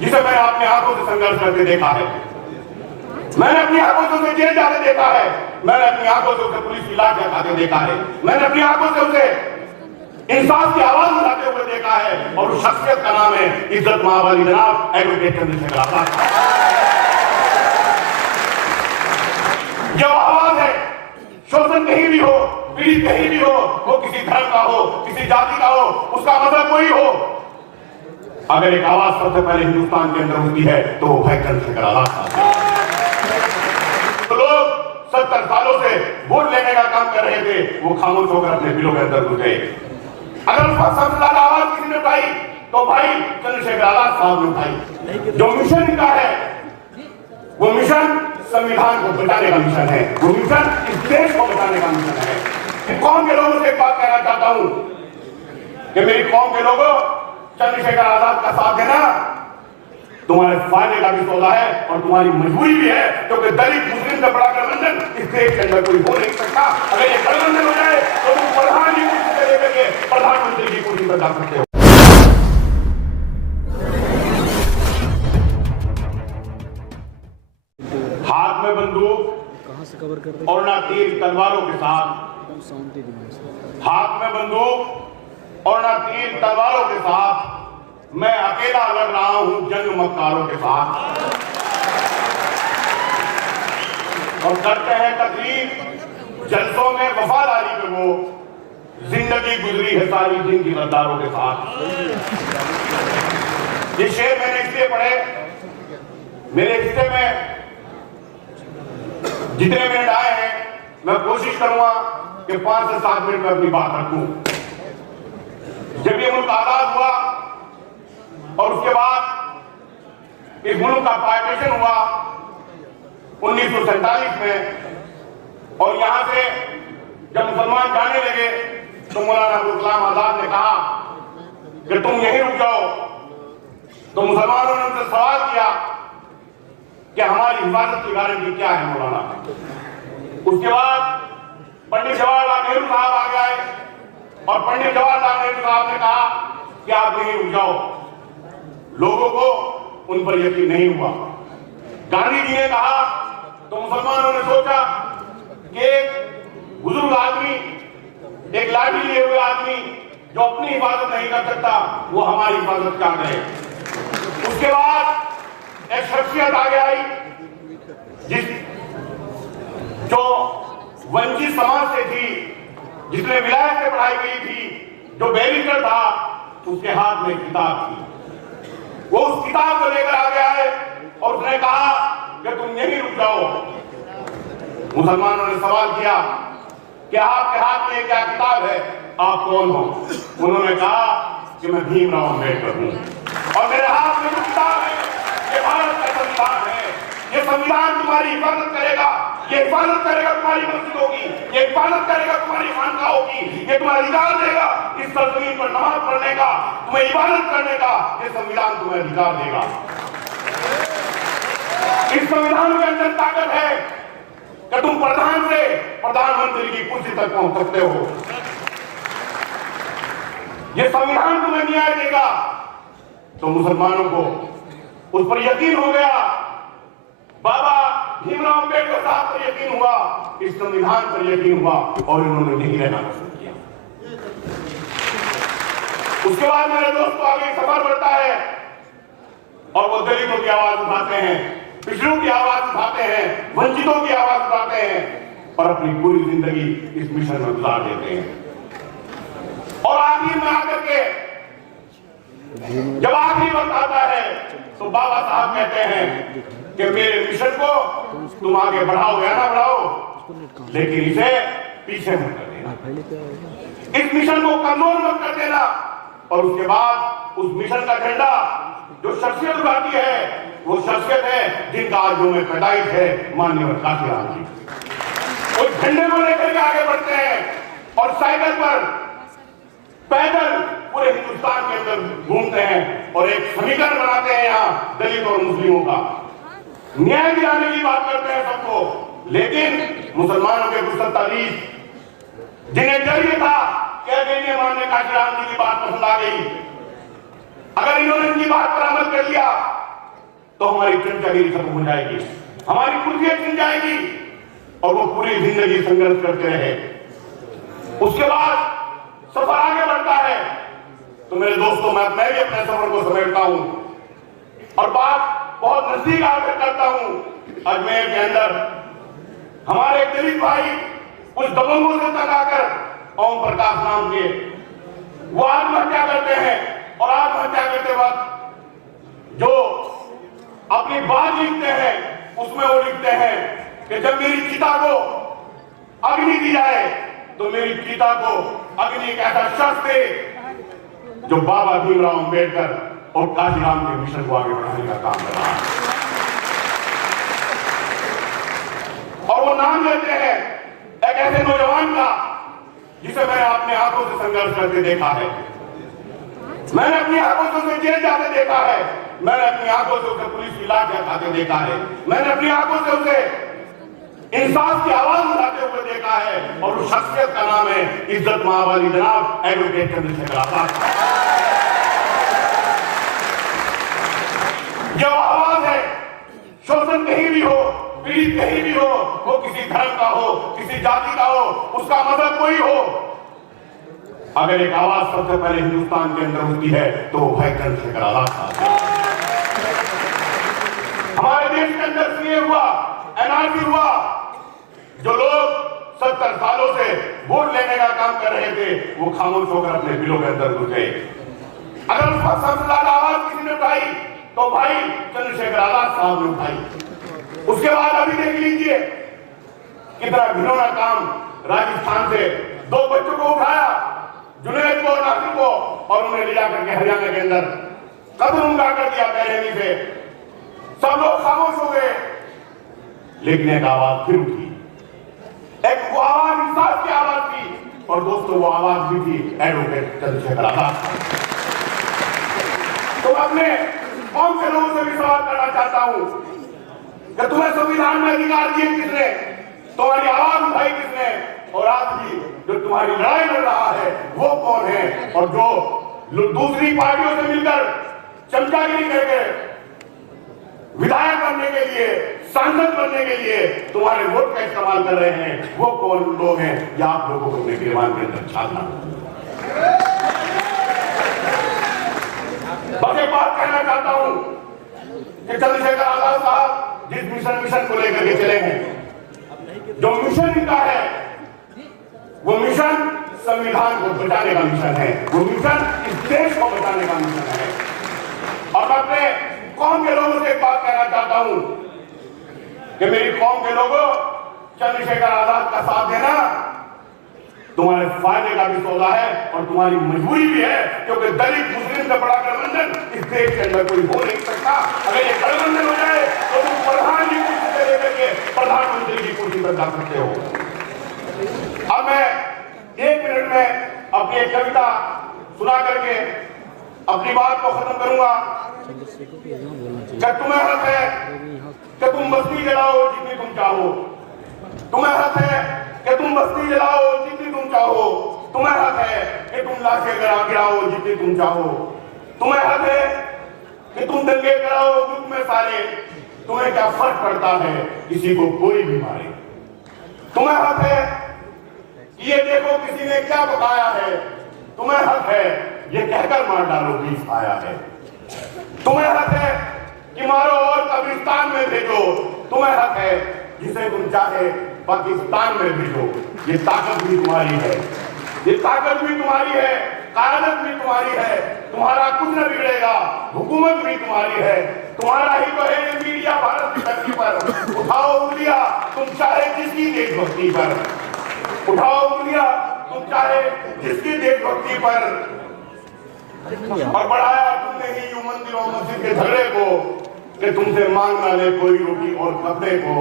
जिसे मैंने अपनी आंखों से संघर्ष करके देखा है, मैंने अपनी आंखों से उसे जेल जाते देखा है, मैंने अपनी आंखों से उसे पुलिस की लाठियां खाते देखा है, मैंने अपनी आंखों से उसे इंसाफ की आवाज उठाते हुए देखा है। और उस शख्सियत का नाम है इज्जत महावाली जनाब एडवोकेट चंद्रशेखर आजाद। जो आवाज है, शोषण कहीं भी हो, पीड़ित कहीं भी हो, वो किसी धर्म का हो, किसी जाति का हो, उसका मतलब कोई हो, अगर एक आवाज सबसे पहले हिंदुस्तान के अंदर होती है तो वो है चंद्रशेखर आजाद। तो लोग 70 सालों से वोट लेने का काम कर रहे थे, वो खामोश होकर अपने बिलों के अंदर घुस गए। अगर उस वक्त सबसे ज्यादा आवाज किसी ने उठाई तो भाई चंद्रशेखर आजाद साहब ने उठाई। जो मिशन इनका है, वो मिशन संविधान को बचाने का मिशन है, वो मिशन इस देश को बचाने का मिशन है। कौम के लोगों से एक बात कहना चाहता हूं कि मेरी कौम के लोगों, चंद्रशेखर आजाद का साथ देना तुम्हारे फायदे का भी सौदा है और तुम्हारी मजबूरी भी है, क्योंकि दलित मुस्लिम का बड़ा गठबंधन इस देश के अंदर कोई हो नहीं सकता। अगर ये गठबंधन हो जाए तो तुम प्रधान की कुर्सी से लेकर के प्रधानमंत्री की कुर्सी पर जा सकते हो। हाथ में बंदूक और ना तीर तलवारों के साथ, हाथ में बंदूक और ना तीर तलवारों के साथ मैं अकेला लड़ रहा हूं जंग मक्कारों के साथ। और करते हैं तकरीर जलसों में वफादारी में, वो जिंदगी गुजरी है सारी जिनकी गद्दारों के साथ। ये शेर मैंने इसलिए पढ़े, मेरे हिस्से में जितने मिनट आए हैं मैं कोशिश करूंगा कि 5 से 7 मिनट में अपनी बात रखूं। जब ये मुल्क आजाद हुआ और उसके बाद इस मुल्क का पार्टीशन हुआ 1947 में, और यहां से जब मुसलमान जाने लगे तो मौलाना अबुल कलाम आजाद ने कहा कि तुम यहीं रुक जाओ। तो मुसलमानों ने उनसे सवाल किया कि हमारी हिफाजत की गारंटी क्या है मौलाना। उसके बाद पंडित जवाहरलाल नेहरू साहब आ गए और पंडित जवाहरलाल नेहरू साहब ने कहा कि आप यहीं रुक जाओ। लोगों को उन पर यकीन नहीं हुआ। गांधी जी ने कहा तो मुसलमानों ने सोचा कि एक बुजुर्ग आदमी, एक लाठी लिए हुए आदमी जो अपनी हिफाजत नहीं कर सकता, वो हमारी हिफाजत क्या करे। उसके बाद एक शख्सियत आगे आई जो वंचित समाज से थी, जिसने विलायत से पढ़ाई की थी, जो बैरिस्टर था, उसके हाथ में किताब थी। वो उस किताब को लेकर आ गया है और उसने कहा कि तुम यहीं रुक जाओ। मुसलमानों ने सवाल किया कि आपके हाथ में क्या किताब है, आप कौन हो। उन्होंने कहा कि मैं भीमराव अम्बेडकर हूं और मेरे हाथ में किताब है, ये भारत का संविधान है। ये संविधान तुम्हारी हिफाजत करेगा, ये हिफाजत करेगा तुम्हारी मस्जिदों की, ये हिफाजत करेगा तुम्हारी खानकाहों की, ये तुम्हें अधिकार देगा इस जमीन पर नमाज पढ़ने का, तुम्हें इबादत करने का, ये संविधान तुम्हें अधिकार देगा। इस संविधान के अंदर ताकत है कि तुम प्रधान से प्रधानमंत्री की कुर्सी तक पहुंच सकते हो। ये संविधान तुम्हें न्याय देगा। तो मुसलमानों को उस पर यकीन हो गया, बाबा भीमराव अम्बेडकर साहब पर यकीन हुआ, इस संविधान पर यकीन हुआ और इन्होंने नहीं रहना पसंद किया। उसके बाद मेरे दोस्तों आगे सफर बढ़ता है और वो दलितों की आवाज उठाते हैं, पिछड़ों की आवाज उठाते हैं, वंचितों की आवाज उठाते हैं और अपनी पूरी जिंदगी इस मिशन में गुजार देते हैं। और आखिर में आकर के जब आखिरी वक्त आता है तो बाबा साहब कहते हैं कि मेरे मिशन को तुम आगे बढ़ाओ या ना बढ़ाओ, लेकिन इसे पीछे मत कर देना, इस मिशन को कमजोर मत कर देना। और उसके बाद उस मिशन का झंडा जो शख्सियत उठाती है, वो शख्सियत है जिनका आज में पैदाइश है, माननीय काशीराम जी। उस झंडे को लेकर के आगे बढ़ते हैं और साइकिल पर पैदल पूरे हिंदुस्तान के अंदर घूमते हैं और एक समीकरण बनाते हैं यहाँ दलित और मुस्लिमों का, न्याय दिलाने की बात करते हैं सबको। लेकिन मुसलमानों के कुछ 47 जिन्हें डर ये था कि अगर माननीय काशीराम जी की बात पसंद आ गई, अगर इन्होंने इनकी बात पर अमल कर लिया तो हमारी चमचागिरी खत्म हो जाएगी, हमारी कुर्सियां छिन जाएगी और वो पूरी जिंदगी संघर्ष करते रहे। उसके बाद सफर आगे बढ़ता है। तो मेरे दोस्तों, मैं भी अपने सफर को समेटता हूं और बात बहुत नजदीक आकर करता हूं। अजमेर के अंदर हमारे दलित भाई कुछ दबंगों से तकाकर ओम प्रकाश नाम के वो आत्महत्या करते हैं और आत्महत्या करते वक्त जो अपनी बात लिखते हैं उसमें वो लिखते हैं कि जब मेरी चिता को अग्नि दी जाए तो मेरी चिता को अग्नि एक ऐसा शख्स दे जो बाबा भीमराव अंबेडकर और काशीराम के मिशन को आगे बढ़ाने का काम कर रहा है। और वो नाम लेते हैं एक ऐसे नौजवान का जिसे मैंने अपने आंखों से संघर्ष करते देखा है, मैंने अपनी आंखों से उसे जेल जाते देखा है, मैंने अपनी आंखों से उसे पुलिस की लाठियां खाते देखा है, मैंने अपनी आंखों से उसे इंसाफ की आवाज उठाते हुए देखा है। और उस शख्सियत का नाम है इज्जत महावाली जनाब एडवोकेट चंद्रशेखर आजाद। जो आवाज है, शोषण कहीं भी हो, पीड़ित कहीं भी हो, वो किसी धर्म का हो, किसी जाति का हो, उसका मजहब कोई हो, अगर एक आवाज सबसे पहले हिंदुस्तान के अंदर होती है तो वो है चंद्रशेखर आजाद साहब। हमारे देश के अंदर सीए हुआ, एनआरसी हुआ, जो लोग 70 सालों से वोट लेने का काम कर रहे थे वो खामोश होकर अपने बिलों के अंदर घुस गए। अगर उस वक्त सबसे ज्यादा आवाज किसी ने उठाई तो भाई चंद्रशेखर आजाद साहब ने उठाई। उसके बाद अभी देख लीजिए कितना घिनौना काम, राजस्थान से 2 बच्चों को उठाया, जुनैद को, नासिर को, और उन्हें ले जाकर के हरियाणा के अंदर कब्र उनका कर दिया पहले से। सब लोग खामोश हो गए, लेकिन एक आवाज फिर उठी, एक वो आवाज इंसाफ की आवाज थी। और दोस्तों वो आवाज भी थी एडवोकेट चंद्रशेखर आजाद। तो मैं अपने कौन से लोगों से भी सवाल करना चाहता हूं कि तुम्हें संविधान में अधिकार दिए किसने, तुम्हारी आवाज उठाई किसने, और आज भी जो तुम्हारी लड़ाई लड़ रहा है वो कौन है, और जो दूसरी पार्टियों से मिलकर चमचागिरी करके विधायक बनने के लिए, सांसद बनने के लिए तुम्हारे वोट का इस्तेमाल कर रहे हैं, वो कौन लोग हैं, या आप लोगों को अपने गिरबान के अंदर छानना। बस एक बात कहना चाहता हूं कि चंद्रशेखर आजाद साहब जिस मिशन को लेकर के चले हैं, जो मिशन इनका है वो मिशन संविधान को बचाने का मिशन है, वो मिशन इस देश को बचाने का मिशन है। और मैं अपने कौम के लोगों से एक बात कहना चाहता हूं कि मेरी कौम के लोगों, चंद्रशेखर आजाद का साथ देना तुम्हारे फायदे का भी सौदा है और तुम्हारी मजबूरी भी है, क्योंकि दलित मुस्लिम का बड़ा गठबंधन इस देश के अंदर कोई हो नहीं सकता। अगर ये गठबंधन हो जाए तो तुम प्रधान की कुर्सी से लेकर के प्रधानमंत्री की कुर्सी पर जा सकते हो। अब मैं 1 मिनट में अपनी एक कविता सुना करके अपनी बात को खत्म करूंगा। क्या तुम्हें हक है कि तुम बस्ती जलाओ जितनी तुम चाहो, तुम्हें हक है कि तुम बस्ती जलाओ जितनी तुम चाहो, तुम्हें हक है कि तुम लाशें गिराओ जितनी तुम चाहो, तुम्हें हक है कि तुम दंगे कराओ मुल्क में सारे, तुम्हें क्या फर्क पड़ता है किसी को कोई भी मारे। तुम्हें हक है कि ये देखो किसी ने क्या बताया है, तुम्हें हक है ये कहकर मार डालो 20 आया है, तुम्हें हक है कि मारो और कब्रिस्तान में भेजो, तुम्हें हक है जिसे तुम चाहे पाकिस्तान में भेजो। ये ताकत भी तुम्हारी है, ये ताकत भी तुम्हारी है, कायदत भी तुम्हारी है, तुम्हारा कुछ न बिगड़ेगा, हुकूमत भी तुम्हारी है, तुम्हारा ही तो है ये मीडिया भारत की धरती पर। उठाओ उंगलियां तुम चाहे जिसकी देशभक्ति पर, उठाओ उंगलियां तुम चाहे जिसकी देशभक्ति पर। और बढ़ाया तुमने ही यूं मंदिरों मस्जिद के झगड़े को कि तुमसे मांग ना ले कोई रोटी और कपड़े को।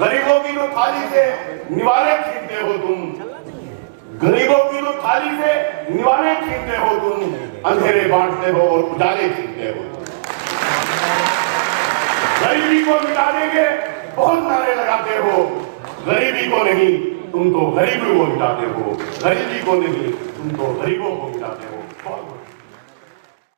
गरीबों की तो थाली से निवाले छीनते हो तुम, गरीबों की तो थाली से निवाले छीनते हो तुम, अंधेरे बांटते हो और उजाले छीनते हो। गरीबी को मिटा देंगे बहुत नारे लगाते हो, गरीबी को नहीं तुम तो गरीबी को मिटाते हो, गरीबी को नहीं तुम तो गरीबों को मिटाते हो।